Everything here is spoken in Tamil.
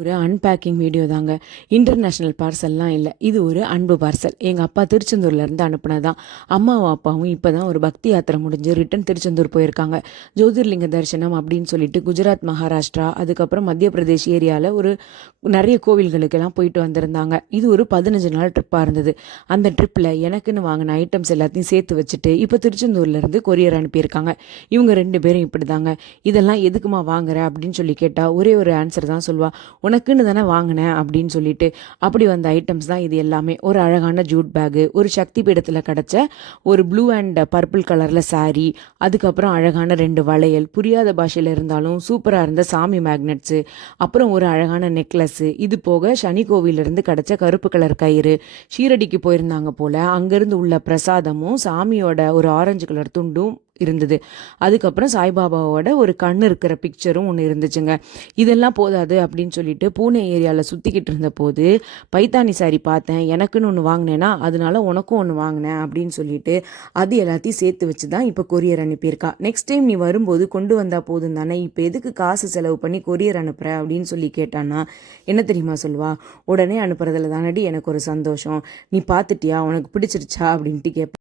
ஒரு அன்பேக்கிங் வீடியோ தாங்க. இன்டர்நேஷ்னல் பார்சல்லாம் இல்ல. இது ஒரு அன்பு பார்சல். எங்க அப்பா திருச்செந்தூர்லேருந்து அனுப்புனது தான். அம்மாவும் அப்பாவும் இப்போ தான் ஒரு பக்தி யாத்திரை முடிஞ்சு ரிட்டர்ன் திருச்செந்தூர் போயிருக்காங்க. ஜோதிர்லிங்க தரிசனம் அப்படின்னு சொல்லிட்டு குஜராத், மகாராஷ்டிரா, அதுக்கப்புறம் மத்திய பிரதேஷ் ஏரியாவில் ஒரு நிறைய கோவில்களுக்கெல்லாம் போயிட்டு வந்திருந்தாங்க. இது ஒரு 15 நாள் ட்ரிப்பாக இருந்தது. அந்த ட்ரிப்பில் எனக்குன்னு வாங்கின ஐட்டம்ஸ் எல்லாத்தையும் சேர்த்து வச்சுட்டு இப்போ திருச்செந்தூர்லேருந்து கொரியர் அனுப்பியிருக்காங்க. இவங்க 2 பேரும் இப்படி தாங்க. இதெல்லாம் எதுக்குமா வாங்குற அப்படின்னு சொல்லி கேட்டால் ஒரே ஒரு ஆன்சர் தான் சொல்வா. உனக்குன்னு தானே வாங்கினேன் அப்படின்னு சொல்லிட்டு. அப்படி வந்த ஐட்டம்ஸ் தான் இது எல்லாமே. ஒரு அழகான ஜூட் பேகு, ஒரு சக்தி பீடத்தில் கிடச்ச ஒரு ப்ளூ அண்ட் பர்பிள் கலரில் சாரீ, அதுக்கப்புறம் அழகான 2 வளையல், புரியாத பாஷையில் இருந்தாலும் சூப்பராக இருந்த சாமி மேக்னெட்ஸு, அப்புறம் ஒரு அழகான நெக்லஸ்ஸு, இது போக சனி கோவிலிருந்து கிடச்ச கருப்பு கலர் கயிறு, ஷீரடிக்கு போயிருந்தாங்க போல், அங்கேருந்து உள்ள பிரசாதமும் சாமியோட ஒரு ஆரஞ்சு கலர் துண்டும் இருந்தது. அதுக்கப்புறம் சாய்பாபாவோட ஒரு கண் இருக்கிற பிக்சரும் ஒன்று இருந்துச்சுங்க. இதெல்லாம் போதாது அப்படின்னு சொல்லிட்டு பூனே ஏரியாவில் சுற்றிக்கிட்டு இருந்த போது பைத்தானி சாரி பார்த்தேன், எனக்குன்னு ஒன்று வாங்கினேன்னா அதனால உனக்கும் ஒன்று வாங்கினேன் அப்படின்னு சொல்லிட்டு அது எல்லாத்தையும் சேர்த்து வச்சு தான் இப்போ கொரியர் அனுப்பியிருக்கா. நெக்ஸ்ட் டைம் நீ வரும்போது கொண்டு வந்தால் போதும் தானே, இப்போ எதுக்கு காசு செலவு பண்ணி கொரியர் அனுப்புகிற அப்படின்னு சொல்லி கேட்டான்னா என்ன தெரியுமா சொல்வா, உடனே அனுப்புறதுல தானடி எனக்கு ஒரு சந்தோஷம், நீ பார்த்துட்டியா, உனக்கு பிடிச்சிருச்சா அப்படின்ட்டு கேட்பேன்.